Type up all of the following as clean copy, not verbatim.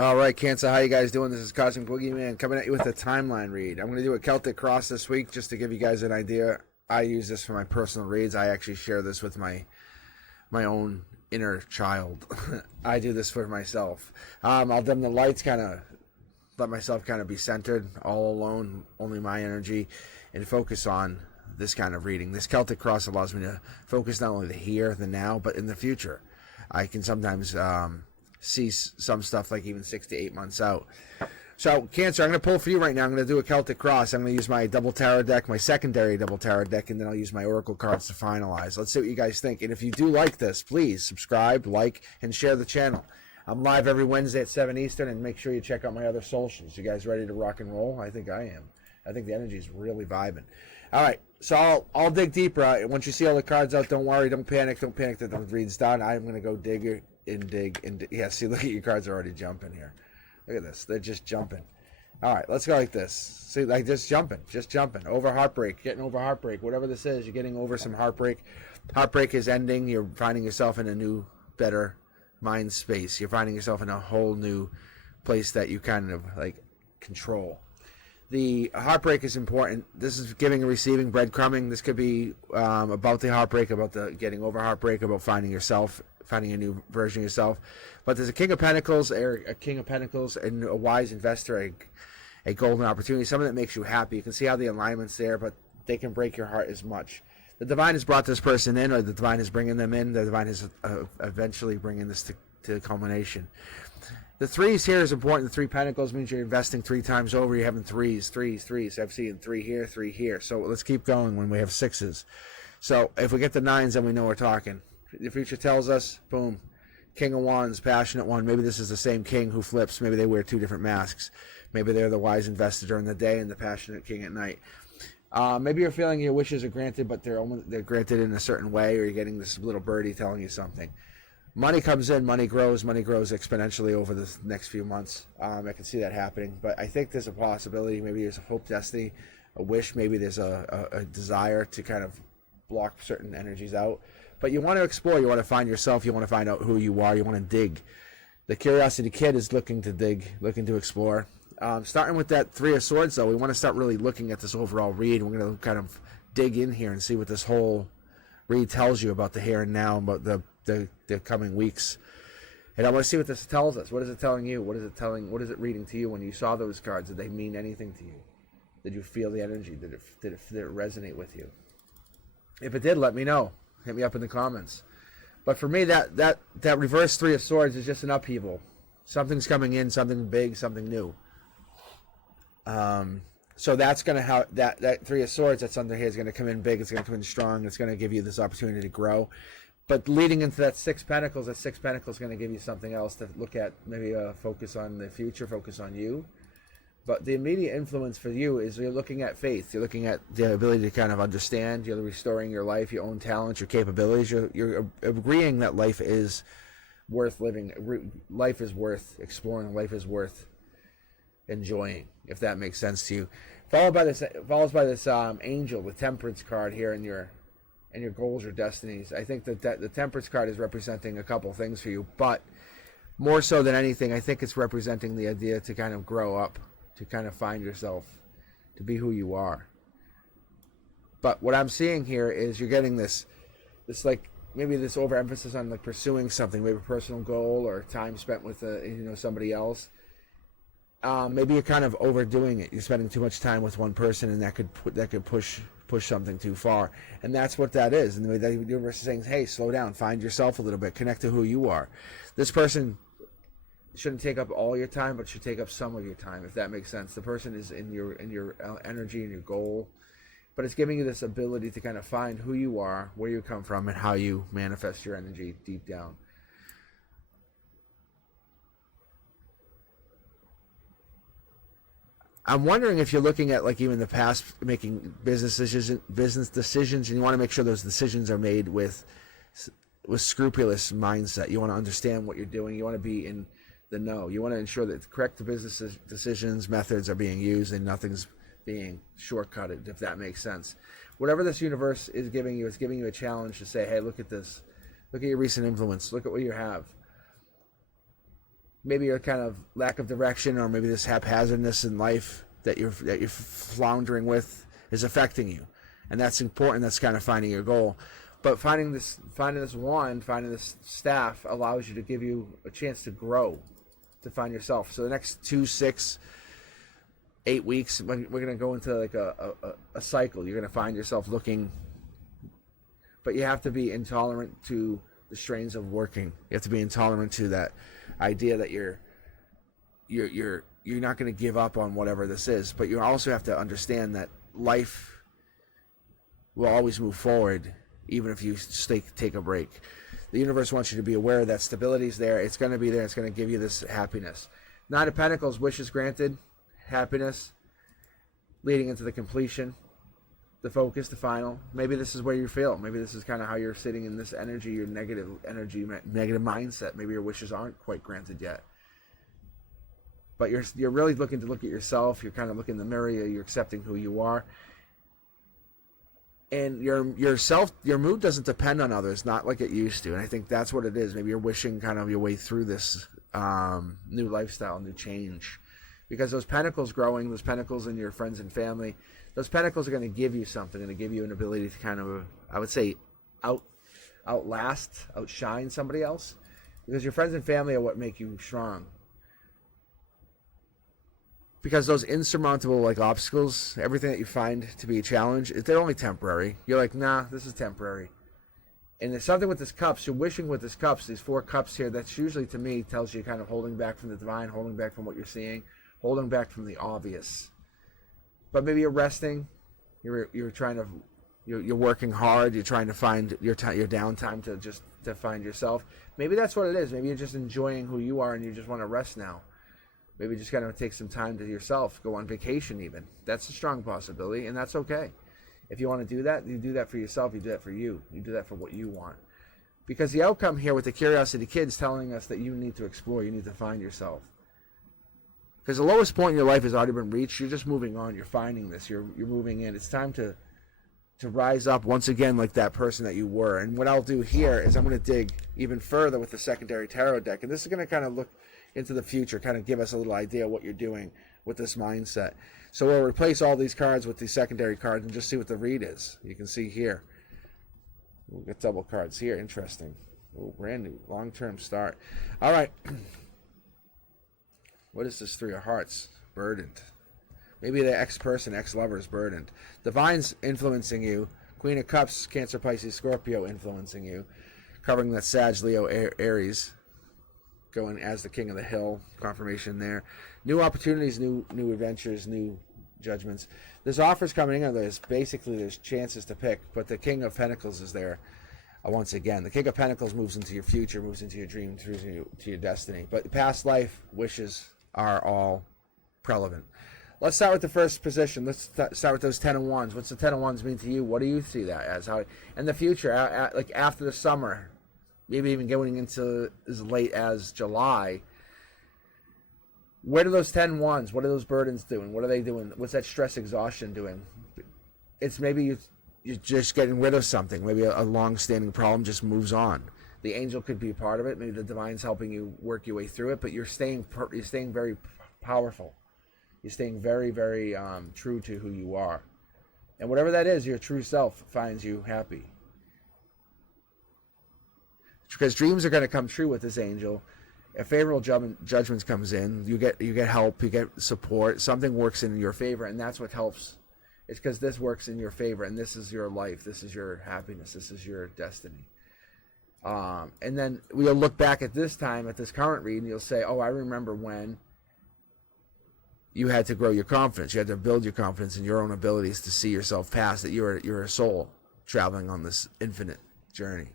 All right, Cancer, how you guys doing? This is Cosmic Boogeyman coming at you with a timeline read. I'm going to do a Celtic cross this week just to give you guys an idea. I use this for my personal reads. I actually share this with my own inner child. I do this for myself. I'll dim the lights, kind of let myself kind of be centered, all alone, only my energy, and focus on this kind of reading. This Celtic cross allows me to focus not only the here, the now, but in the future. I can sometimes see some stuff like even 6 to 8 months out. So, Cancer, I'm going to pull for you right now. I'm going to do a Celtic cross. I'm going to use my double tarot deck, my secondary double tarot deck, and then I'll use my oracle cards to finalize. Let's see what you guys think. And if you do like this, please subscribe, like, and share the channel. I'm live every Wednesday at 7 Eastern, and make sure you check out my other socials. You guys ready to rock and roll? I think I am. I think the energy is really vibing. All right, so I'll dig deeper. Once you see all the cards out, don't worry, don't panic. Don't panic that the read's done. I'm going to go dig and dig. Yeah, see, look at your cards are already jumping here. Look at this. They're just jumping. All right, let's go like this. See, like just jumping. Over heartbreak, getting over heartbreak. Whatever this is, you're getting over some heartbreak. Heartbreak is ending. You're finding yourself in a new, better mind space. You're finding yourself in a whole new place that you kind of like control. The heartbreak is important. This is giving and receiving, breadcrumbing. This could be about the heartbreak, about the getting over heartbreak, about finding yourself, finding a new version of yourself. But there's a King of Pentacles, and a wise investor, a golden opportunity, something that makes you happy. You can see how the alignment's there, but they can break your heart as much. The divine has brought this person in, or the divine is bringing them in. The divine is eventually bringing this to culmination. The threes here is important. The 3 Pentacles means you're investing 3 times over. You're having threes. I've seen 3 here, 3 here. So let's keep going when we have 6s. So if we get the 9s, then we know we're talking. The future tells us, boom, King of Wands, passionate one. Maybe this is the same king who flips. Maybe they wear 2 different masks. Maybe they're the wise investor during the day and the passionate king at night. Maybe you're feeling your wishes are granted, but they're granted in a certain way, or you're getting this little birdie telling you something. Money comes in, money grows exponentially over the next few months. I can see that happening, but I think there's a possibility. Maybe there's a hope, destiny, a wish. Maybe there's a desire to kind of block certain energies out. But you want to explore. You want to find yourself. You want to find out who you are. You want to dig. The Curiosity Kid is looking to dig, looking to explore. Starting with that 3 of Swords, though, we want to start really looking at this overall read. We're going to kind of dig in here and see what this whole read tells you about the here and now, about the coming weeks. And I want to see what this tells us. What is it telling you? What is it reading to you when you saw those cards? Did they mean anything to you? Did you feel the energy? Did it resonate with you? If it did, let me know. Hit me up in the comments. But for me, that reverse 3 of Swords is just an upheaval. Something's coming in, something big, something new. So that's going to have that 3 of Swords that's under here is going to come in big. It's going to come in strong. It's going to give you this opportunity to grow. But leading into that 6 Pentacles, that 6 Pentacles is going to give you something else to look at. Maybe focus on the future, focus on you. But the immediate influence for you is you're looking at faith. You're looking at the ability to kind of understand. You're restoring your life, your own talents, your capabilities. You're agreeing that life is worth living. Life is worth exploring. Life is worth enjoying, if that makes sense to you. Followed by this angel, the Temperance card here in your goals or destinies. I think that the Temperance card is representing a couple things for you, but more so than anything, I think it's representing the idea to kind of grow up, to kind of find yourself, to be who you are. But what I'm seeing here is you're getting this like maybe this overemphasis on like pursuing something, maybe a personal goal or time spent with somebody else. Maybe you're kind of overdoing it. You're spending too much time with one person, and that could push something too far. And that's what that is. And the universe is saying, hey, slow down, find yourself a little bit, connect to who you are. This person shouldn't take up all your time, but should take up some of your time, if that makes sense. The person is in your energy and your goal, but it's giving you this ability to kind of find who you are, where you come from, and how you manifest your energy deep down. I'm wondering if you're looking at like even the past, making business decisions, and you want to make sure those decisions are made with scrupulous mindset. You want to understand what you're doing. You want to be in the know. You want to ensure that correct business decisions, methods are being used, and nothing's being shortcutted, if that makes sense. Whatever this universe is giving you, it's giving you a challenge to say, hey, look at this. Look at your recent influence. Look at what you have. maybe your kind of lack of direction, or maybe this haphazardness in life that you're floundering with is affecting you, and that's important. That's kind of finding your goal. But finding this staff allows you to give you a chance to grow, to find yourself. So the next 2, 6, 8 weeks, we're going to go into like a cycle. You're going to find yourself looking, but you have to be intolerant to the strains of working. You have to be intolerant to that idea that you're not going to give up on whatever this is. But you also have to understand that life will always move forward, even if you take a break. The universe wants you to be aware that stability is there. It's going to be there. It's going to give you this happiness. Nine of Pentacles, wishes granted, happiness, leading into the completion, the focus, the final. Maybe this is where you feel. Maybe this is kind of how you're sitting in this energy, your negative energy, negative mindset. Maybe your wishes aren't quite granted yet. But you're really looking to look at yourself. You're kind of looking in the mirror. You're accepting who you are. And your mood doesn't depend on others, not like it used to. And I think that's what it is. Maybe you're wishing kind of your way through this new lifestyle, new change. Because those pentacles growing, those pentacles in your friends and family, those pentacles are going to give you something, going to give you an ability to kind of, I would say, outshine somebody else. Because your friends and family are what make you strong. Because those insurmountable like obstacles, everything that you find to be a challenge, they're only temporary. You're like, nah, this is temporary. And there's something with this cups, you're wishing with this cups, these 4 cups here, that's usually to me tells you kind of holding back from the divine, holding back from what you're seeing, holding back from the obvious. But maybe you're resting, you're working hard, you're trying to find your downtime to find yourself. Maybe that's what it is. Maybe you're just enjoying who you are and you just want to rest now. Maybe just kind of take some time to yourself, go on vacation even. That's a strong possibility, and that's okay. If you want to do that, you do that for yourself, you do that for you. You do that for what you want. Because the outcome here with the Curiosity Kids telling us that you need to explore, you need to find yourself. Because the lowest point in your life has already been reached. You're just moving on, you're finding this, you're moving in. It's time to rise up once again like that person that you were. And what I'll do here is I'm going to dig even further with the secondary tarot deck. And this is going to kind of look into the future, kind of give us a little idea of what you're doing with this mindset. So we'll replace all these cards with these secondary cards and just see what the read is. You can see here. We'll get double cards here. Interesting. Oh, brand new. Long-term start. All right. What is this 3 of Hearts? Burdened. Maybe the ex-person, ex-lover is burdened. Divine's influencing you. Queen of Cups, Cancer, Pisces, Scorpio influencing you. Covering that Sag, Leo, Aries. Going as the king of the hill, confirmation there. New opportunities, new adventures, new judgments. There's offers coming in. There's chances to pick, but the King of Pentacles is there once again. The King of Pentacles moves into your future, moves into your dream, to your destiny. But past life wishes are all relevant. Let's start with the first position. Let's start with those 10 of Wands. What's the 10 of Wands mean to you? What do you see that as? How in the future, like after the summer, maybe even going into as late as July, where do those 10 wands, what are those burdens doing? What are they doing? What's that stress exhaustion doing? It's maybe you're just getting rid of something. Maybe a long-standing problem just moves on. The angel could be a part of it. Maybe the divine's helping you work your way through it, but you're staying very powerful. You're staying very, very true to who you are. And whatever that is, your true self finds you happy. Because dreams are going to come true with this angel. A favorable judgment comes in. You get help. You get support. Something works in your favor, and that's what helps. It's because this works in your favor, and this is your life. This is your happiness. This is your destiny. And then we'll look back at this time, at this current read, and you'll say, oh, I remember when you had to grow your confidence. You had to build your confidence in your own abilities to see yourself past that. You're a soul traveling on this infinite journey.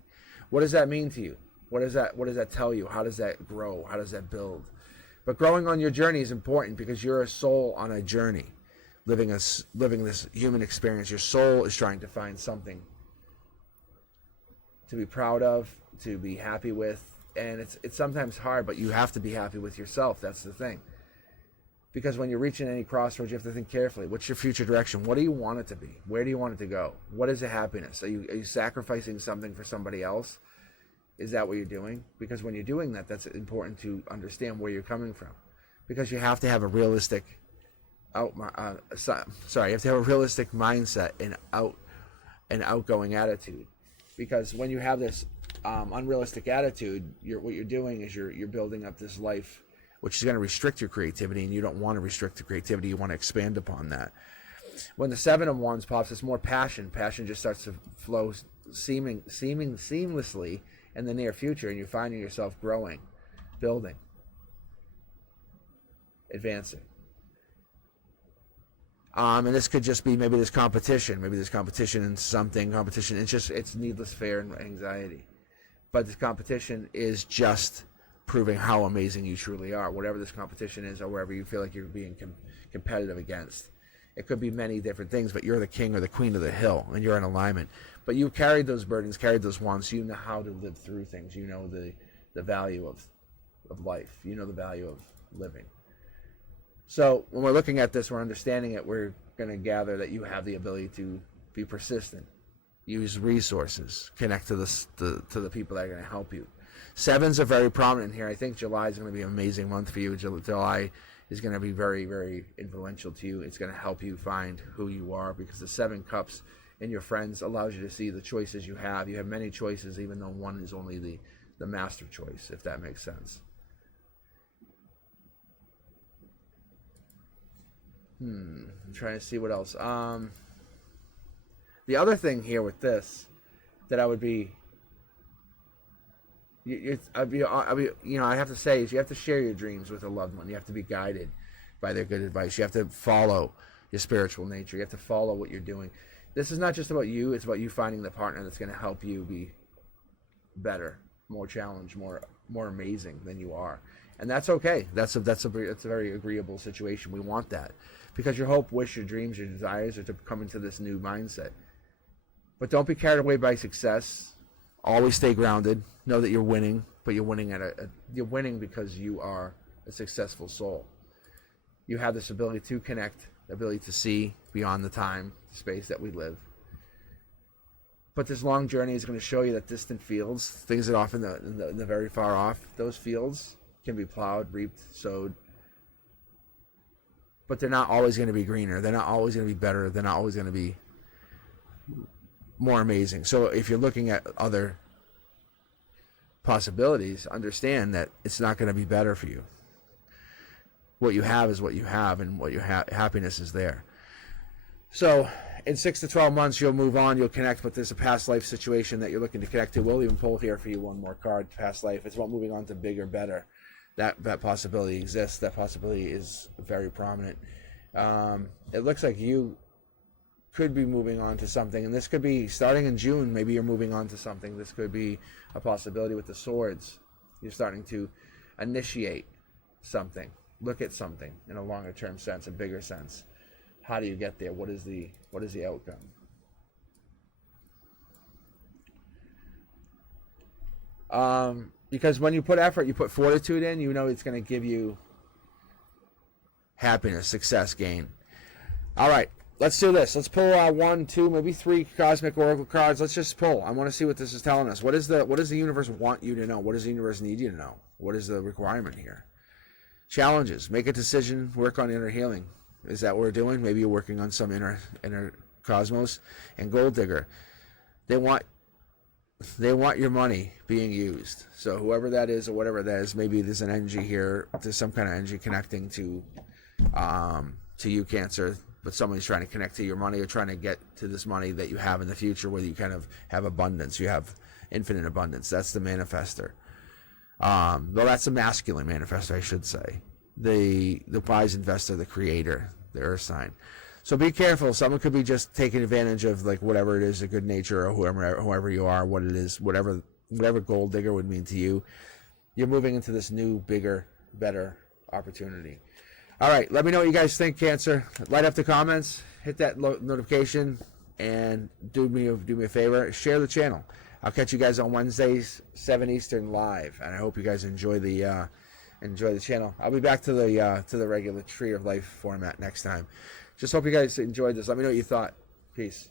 What does that mean to you? What does that tell you? How does that grow? How does that build? But growing on your journey is important because you're a soul on a journey, living this human experience. Your soul is trying to find something to be proud of, to be happy with, and it's sometimes hard, but you have to be happy with yourself. That's the thing. Because when you're reaching any crossroads, you have to think carefully. What's your future direction? What do you want it to be? Where do you want it to go? What is the happiness? Are you sacrificing something for somebody else? Is that what you're doing? Because when you're doing that, that's important to understand where you're coming from. Because you have to have a realistic you have to have a realistic mindset and outgoing attitude. Because when you have this unrealistic attitude, what you're doing is you're building up this life which is going to restrict your creativity, and you don't want to restrict the creativity. You want to expand upon that. When the Seven of Wands pops, it's more passion. Passion just starts to flow seeming seamlessly in the near future, and you're finding yourself growing, building, advancing. And this could just be maybe there's competition in something, it's needless fear and anxiety. But this competition is just proving how amazing you truly are, whatever this competition is, or wherever you feel like you're being competitive against. It could be many different things, but you're the king or the queen of the hill, and you're in alignment. But you've carried those burdens, carried those wands, so you know how to live through things. You know the value of life. You know the value of living. So when we're looking at this, we're understanding it, we're going to gather that you have the ability to be persistent, use resources, connect to the people that are going to help you. Sevens are very prominent here. I think July is going to be an amazing month for you. July is going to be very, very influential to you. It's going to help you find who you are, because the Seven Cups in your friends allows you to see the choices you have. You have many choices, even though one is only the master choice, if that makes sense. I'm trying to see what else. The other thing here with this that I would be, I have to say is you have to share your dreams with a loved one. You have to be guided by their good advice. You have to follow your spiritual nature. You have to follow what you're doing. This is not just about you. It's about you finding the partner that's going to help you be better, more challenged, more amazing than you are. And that's okay. That's a very agreeable situation. We want that, because your hope, wish, your dreams, your desires are to come into this new mindset. But don't be carried away by success. Always stay grounded. Know that you're winning, but you're winning you're winning because you are a successful soul. You have this ability to connect, the ability to see beyond the time, space that we live. But this long journey is going to show you that distant fields, things that are off in the very far off, those fields can be plowed, reaped, sowed. But they're not always going to be greener. They're not always going to be better. They're not always going to be more amazing. So if you're looking at other possibilities, understand that it's not going to be better for you. What you have is what you have, and what your happiness is there. So in 6 to 12 months, you'll move on, you'll connect, but there's a past life situation that you're looking to connect to. We'll even pull here for you one more card, past life. It's about moving on to bigger, better. That possibility exists. That possibility is very prominent. It looks like you could be moving on to something, and this could be starting in June. Maybe you're moving on to something. This could be a possibility with the swords. You're starting to initiate something, look at something in a longer term sense, a bigger sense. How do you get there? What is the outcome? Because when you put effort, you put fortitude in, you know it's going to give you happiness, success, gain. All right, let's do this. Let's pull 1, 2, maybe 3 Cosmic Oracle cards. Let's just pull. I want to see what this is telling us. What does the universe want you to know? What does the universe need you to know? What is the requirement here? Challenges. Make a decision. Work on inner healing. Is that what we're doing? Maybe you're working on some inner cosmos. And Gold Digger. They want your money being used. So whoever that is or whatever that is, maybe there's an energy here. There's some kind of energy connecting to you, Cancer. But somebody's trying to connect to your money, or trying to get to this money that you have in the future, where you kind of have abundance. You have infinite abundance. That's the manifester. Well, that's the masculine manifester, I should say. The wise investor, the creator, the earth sign. So be careful. Someone could be just taking advantage of like whatever it is, a good nature, or whoever you are, what it is, whatever Gold Digger would mean to you. You're moving into this new, bigger, better opportunity. All right, let me know what you guys think, Cancer. Light up the comments, hit that notification, and do me a favor, share the channel. I'll catch you guys on Wednesdays, 7 Eastern live, and I hope you guys enjoy the channel. I'll be back to the regular Tree of Life format next time. Just hope you guys enjoyed this. Let me know what you thought. Peace.